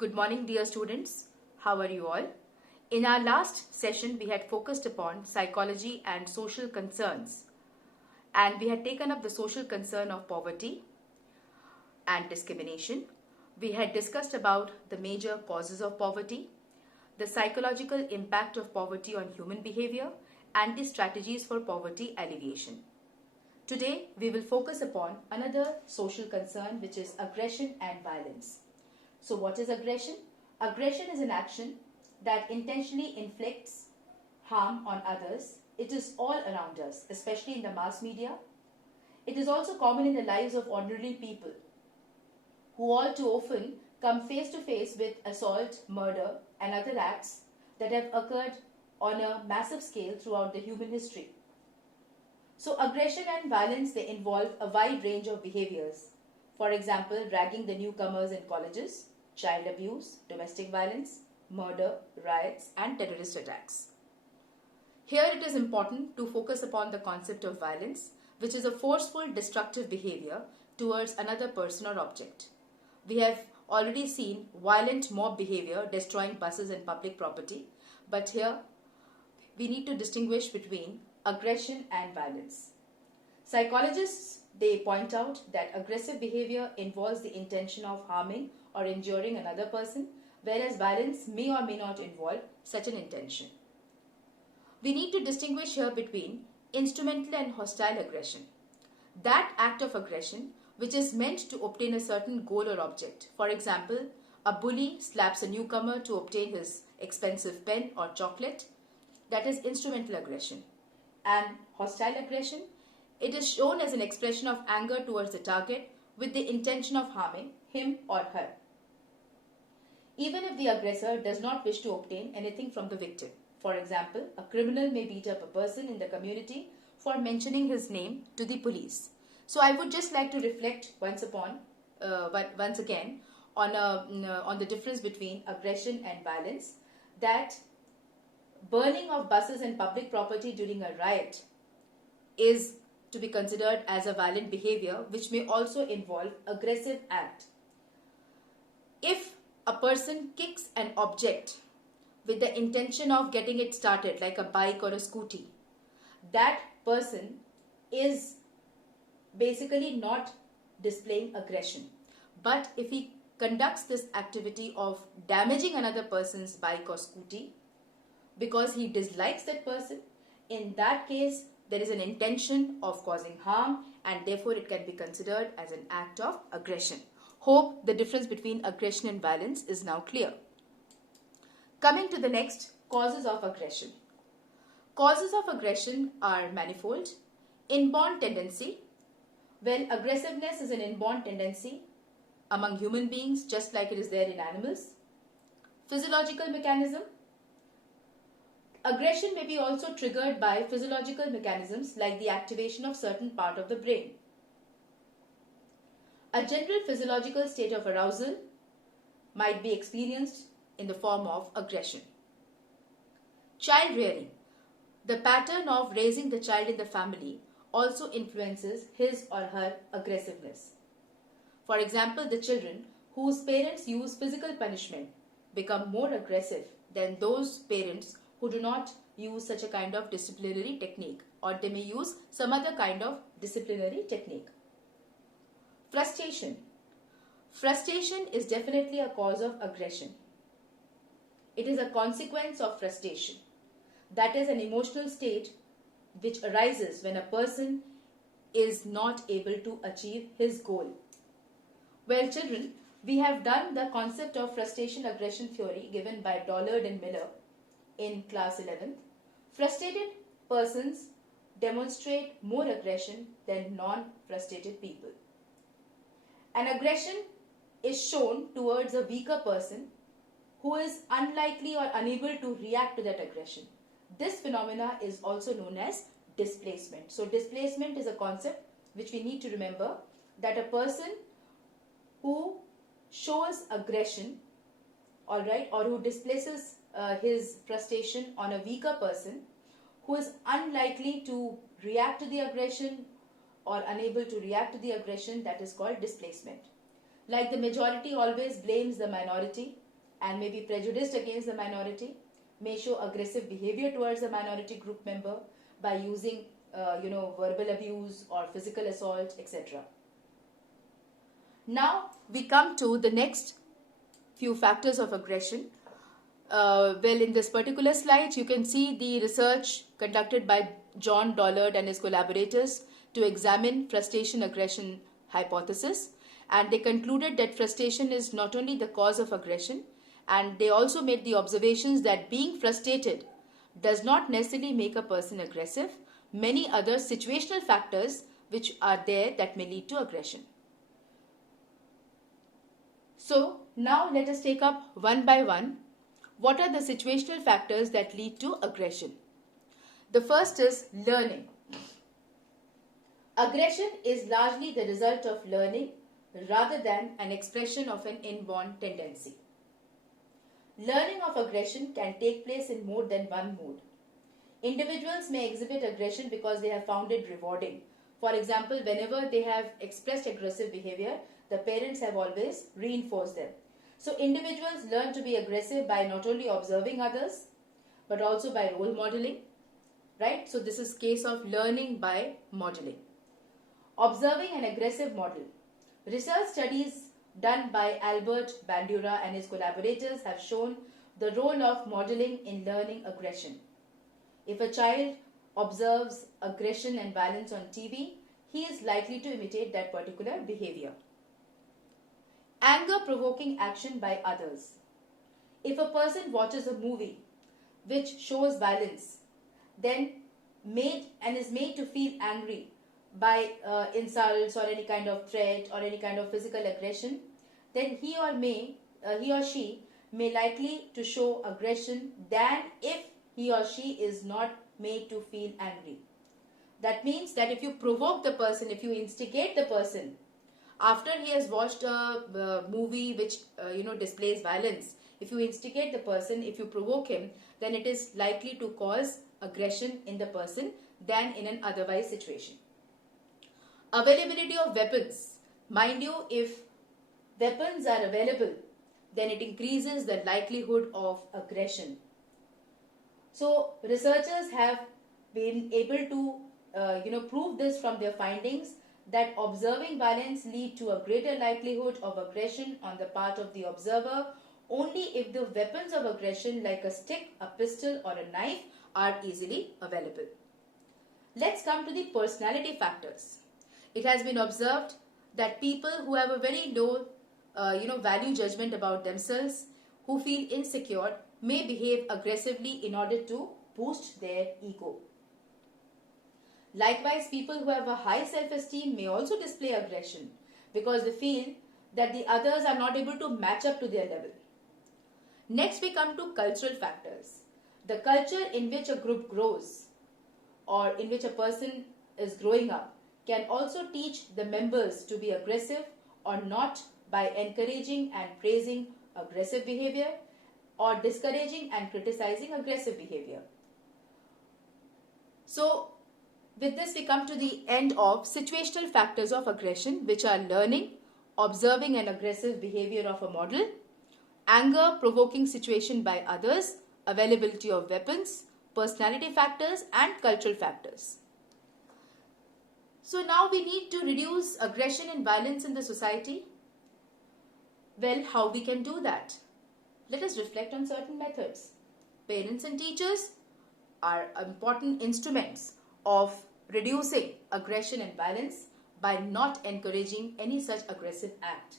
Good morning, dear students. How are you all? In our last session, we had focused upon psychology and social concerns, and we had taken up the social concern of poverty and discrimination. We had discussed about the major causes of poverty, the psychological impact of poverty on human behavior, and the strategies for poverty alleviation. Today, we will focus upon another social concern, which is aggression and violence. So what is aggression? Aggression is an action that intentionally inflicts harm on others. It is all around us, especially in the mass media. It is also common in the lives of ordinary people who all too often come face to face with assault, murder and other acts that have occurred on a massive scale throughout the human history. So aggression and violence, they involve a wide range of behaviors. For example, ragging the newcomers in colleges, child abuse, domestic violence, murder, riots, and terrorist attacks. Here it is important to focus upon the concept of violence, which is a forceful, destructive behavior towards another person or object. We have already seen violent mob behavior destroying buses and public property, but here we need to distinguish between aggression and violence. Psychologists, they point out that aggressive behavior involves the intention of harming or injuring another person, whereas violence may or may not involve such an intention. We need to distinguish here between instrumental and hostile aggression. That act of aggression which is meant to obtain a certain goal or object. For example, a bully slaps a newcomer to obtain his expensive pen or chocolate. That is instrumental aggression. And hostile aggression, it is shown as an expression of anger towards the target with the intention of harming him or her, even if the aggressor does not wish to obtain anything from the victim. For example, a criminal may beat up a person in the community for mentioning his name to the police. So I would just like to reflect once again on the difference between aggression and violence, that burning of buses and public property during a riot is to be considered as a violent behavior, which may also involve aggressive act. If a person kicks an object with the intention of getting it started, like a bike or a scooty, that person is basically not displaying aggression. But if he conducts this activity of damaging another person's bike or scooty because he dislikes that person, in that case there is an intention of causing harm, and therefore it can be considered as an act of aggression. Hope the difference between aggression and violence is now clear. Coming to the next, causes of aggression. Causes of aggression are manifold. Inborn tendency. Well, aggressiveness is an inborn tendency among human beings, just like it is there in animals. Physiological mechanism. Aggression may be also triggered by physiological mechanisms like the activation of certain part of the brain. A general physiological state of arousal might be experienced in the form of aggression. Child rearing. The pattern of raising the child in the family also influences his or her aggressiveness. For example, the children whose parents use physical punishment become more aggressive than those parents who do not use such a kind of disciplinary technique, or they may use some other kind of disciplinary technique. Frustration. Frustration is definitely a cause of aggression. It is a consequence of frustration. That is an emotional state which arises when a person is not able to achieve his goal. Well, children, we have done the concept of frustration aggression theory given by Dollard and Miller in class 11th. Frustrated persons demonstrate more aggression than non-frustrated people. An aggression is shown towards a weaker person who is unlikely or unable to react to that aggression. This phenomena is also known as displacement. So displacement is a concept which we need to remember, that a person who shows aggression, all right, or who displaces his frustration on a weaker person who is unlikely to react to the aggression or unable to react to the aggression, that is called displacement. Like the majority always blames the minority, and may be prejudiced against the minority, may show aggressive behavior towards the minority group member by using verbal abuse or physical assault, etc. Now we come to the next few factors of aggression. In this particular slide, you can see the research conducted by John Dollard and his collaborators to examine frustration-aggression hypothesis, and they concluded that frustration is not only the cause of aggression, and they also made the observations that being frustrated does not necessarily make a person aggressive. Many other situational factors which are there that may lead to aggression. So now let us take up one by one. What are the situational factors that lead to aggression? The first is learning. Aggression is largely the result of learning rather than an expression of an inborn tendency. Learning of aggression can take place in more than one mode. Individuals may exhibit aggression because they have found it rewarding. For example, whenever they have expressed aggressive behavior, the parents have always reinforced them. So individuals learn to be aggressive by not only observing others, but also by role modeling, right? So this is case of learning by modeling. Observing an aggressive model. Research studies done by Albert Bandura and his collaborators have shown the role of modeling in learning aggression. If a child observes aggression and violence on TV, he is likely to imitate that particular behavior. Anger-provoking action by others. If a person watches a movie which shows violence, then is made to feel angry by insults or any kind of threat or any kind of physical aggression, then he or she may likely to show aggression than if he or she is not made to feel angry. That means that if you provoke the person, if you instigate the person, after he has watched a movie which displays violence, if you instigate the person, if you provoke him, then it is likely to cause aggression in the person than in an otherwise situation. Availability of weapons. Mind you, if weapons are available, then it increases the likelihood of aggression. So researchers have been able to prove this from their findings, that observing violence lead to a greater likelihood of aggression on the part of the observer only if the weapons of aggression like a stick, a pistol or a knife are easily available. Let's come to the personality factors. It has been observed that people who have a very low value judgment about themselves, who feel insecure, may behave aggressively in order to boost their ego. Likewise, people who have a high self-esteem may also display aggression because they feel that the others are not able to match up to their level. Next, we come to cultural factors. The culture in which a group grows or in which a person is growing up can also teach the members to be aggressive or not by encouraging and praising aggressive behavior or discouraging and criticizing aggressive behavior. So, with this we come to the end of situational factors of aggression, which are learning, observing an aggressive behavior of a model, anger, provoking situation by others, availability of weapons, personality factors and cultural factors. So now we need to reduce aggression and violence in the society. Well, how we can do that? Let us reflect on certain methods. Parents and teachers are important instruments of reducing aggression and violence by not encouraging any such aggressive act.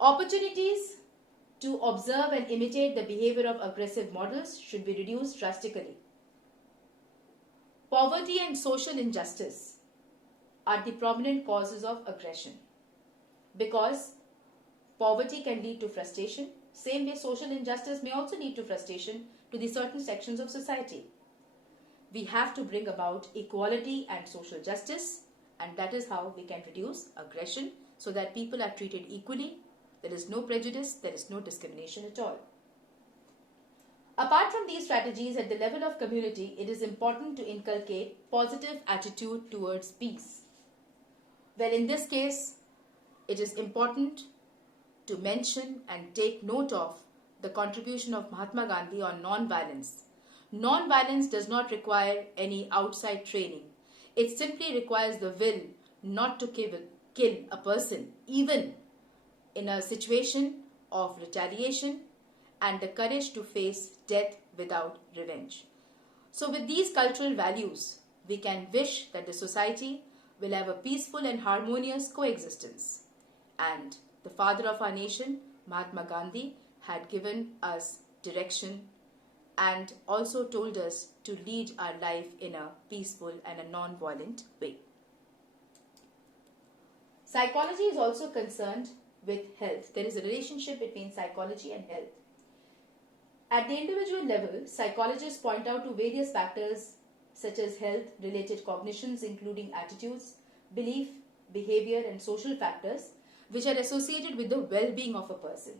Opportunities to observe and imitate the behavior of aggressive models should be reduced drastically. Poverty and social injustice are the prominent causes of aggression because poverty can lead to frustration. Same way, social injustice may also lead to frustration to the certain sections of society. We have to bring about equality and social justice, and that is how we can reduce aggression so that people are treated equally. There is no prejudice, there is no discrimination at all. Apart from these strategies at the level of community, it is important to inculcate positive attitude towards peace. Well, in this case, it is important to mention and take note of the contribution of Mahatma Gandhi on non-violence. Non-violence does not require any outside training. It simply requires the will not to kill a person, even in a situation of retaliation, and the courage to face death without revenge. So with these cultural values, we can wish that the society will have a peaceful and harmonious coexistence. And the father of our nation, Mahatma Gandhi, had given us direction and also told us to lead our life in a peaceful and a non-violent way. Psychology is also concerned with health. There is a relationship between psychology and health. At the individual level, psychologists point out to various factors such as health-related cognitions, including attitudes, belief, behavior, and social factors, which are associated with the well-being of a person.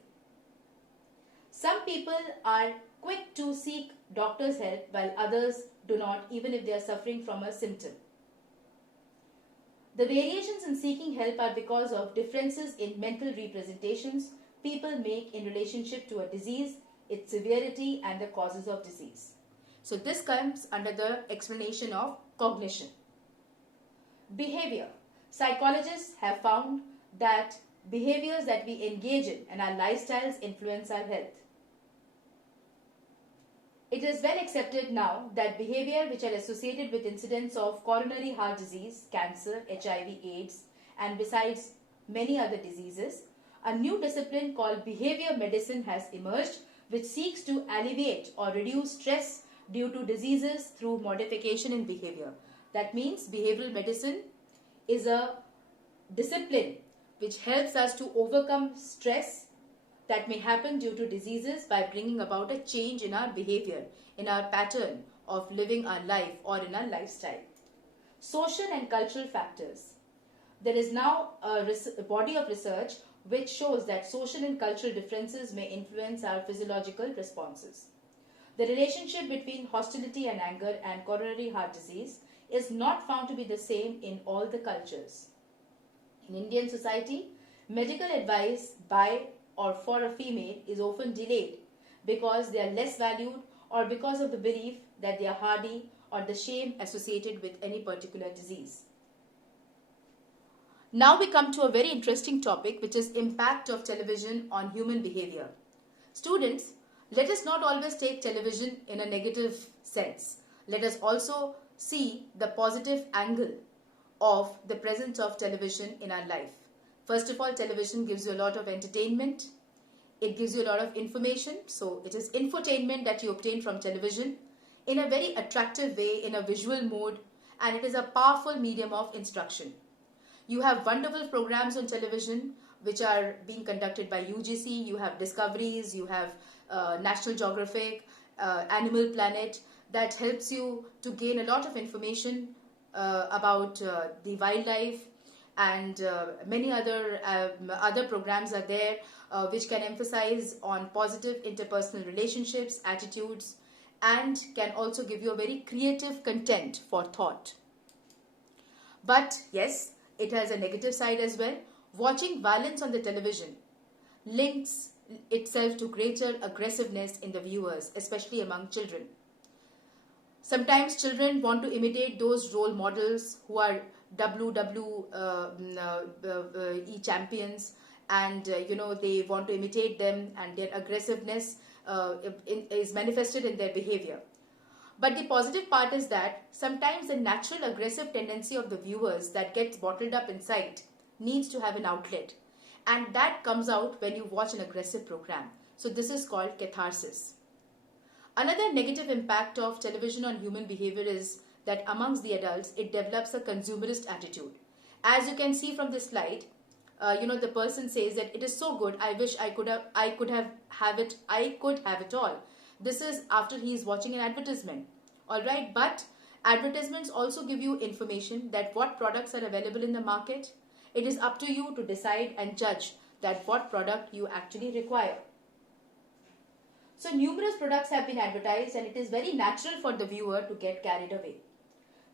Some people are quick to seek doctor's help while others do not, even if they are suffering from a symptom. The variations in seeking help are because of differences in mental representations people make in relationship to a disease, its severity, and the causes of disease. So this comes under the explanation of cognition. Behavior. Psychologists have found that behaviors that we engage in and our lifestyles influence our health. It is well accepted now that behavior which are associated with incidents of coronary heart disease, cancer, HIV, AIDS, and besides many other diseases, a new discipline called behavior medicine has emerged, which seeks to alleviate or reduce stress due to diseases through modification in behavior. That means behavioral medicine is a discipline which helps us to overcome stress that may happen due to diseases by bringing about a change in our behavior, in our pattern of living our life or in our lifestyle. Social and cultural factors. There is now a body of research which shows that social and cultural differences may influence our physiological responses. The relationship between hostility and anger and coronary heart disease is not found to be the same in all the cultures. In Indian society, medical advice by or for a female is often delayed because they are less valued or because of the belief that they are hardy or the shame associated with any particular disease. Now we come to a very interesting topic, which is impact of television on human behavior. Students, let us not always take television in a negative sense. Let us also see the positive angle of the presence of television in our life. First of all, television gives you a lot of entertainment. It gives you a lot of information. So it is infotainment that you obtain from television in a very attractive way, in a visual mode, and it is a powerful medium of instruction. You have wonderful programs on television which are being conducted by UGC. You have Discoveries, you have National Geographic, Animal Planet, that helps you to gain a lot of information about the wildlife, and many other programs are there which can emphasize on positive interpersonal relationships, attitudes, and can also give you a very creative content for thought. But yes, it has a negative side as well. Watching violence on the television links itself to greater aggressiveness in the viewers, especially among children. Sometimes children want to imitate those role models who are WWE champions, and they want to imitate them, and their aggressiveness is manifested in their behavior. But the positive part is that sometimes the natural aggressive tendency of the viewers that gets bottled up inside needs to have an outlet, and that comes out when you watch an aggressive program. So this is called catharsis. Another negative impact of television on human behavior is that amongst the adults, it develops a consumerist attitude. As you can see from this slide, the person says that it is so good, I wish I could have it all. This is after he is watching an advertisement. Alright, but advertisements also give you information that what products are available in the market. It is up to you to decide and judge that what product you actually require. So numerous products have been advertised, and it is very natural for the viewer to get carried away.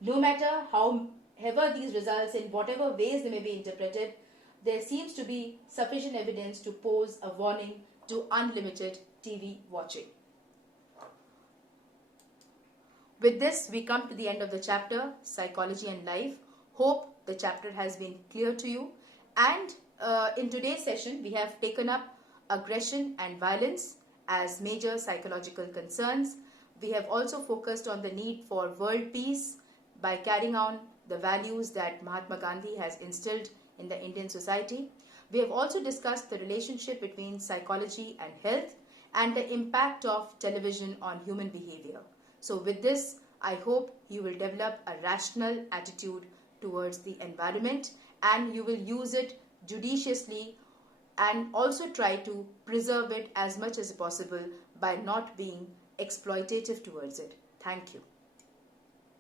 No matter however these results, in whatever ways they may be interpreted, there seems to be sufficient evidence to pose a warning to unlimited TV watching. With this, we come to the end of the chapter, Psychology and Life. Hope the chapter has been clear to you. And in today's session, we have taken up aggression and violence as major psychological concerns. We have also focused on the need for world peace by carrying on the values that Mahatma Gandhi has instilled in the Indian society. We have also discussed the relationship between psychology and health and the impact of television on human behavior. So with this, I hope you will develop a rational attitude towards the environment and you will use it judiciously and also try to preserve it as much as possible by not being exploitative towards it. Thank you.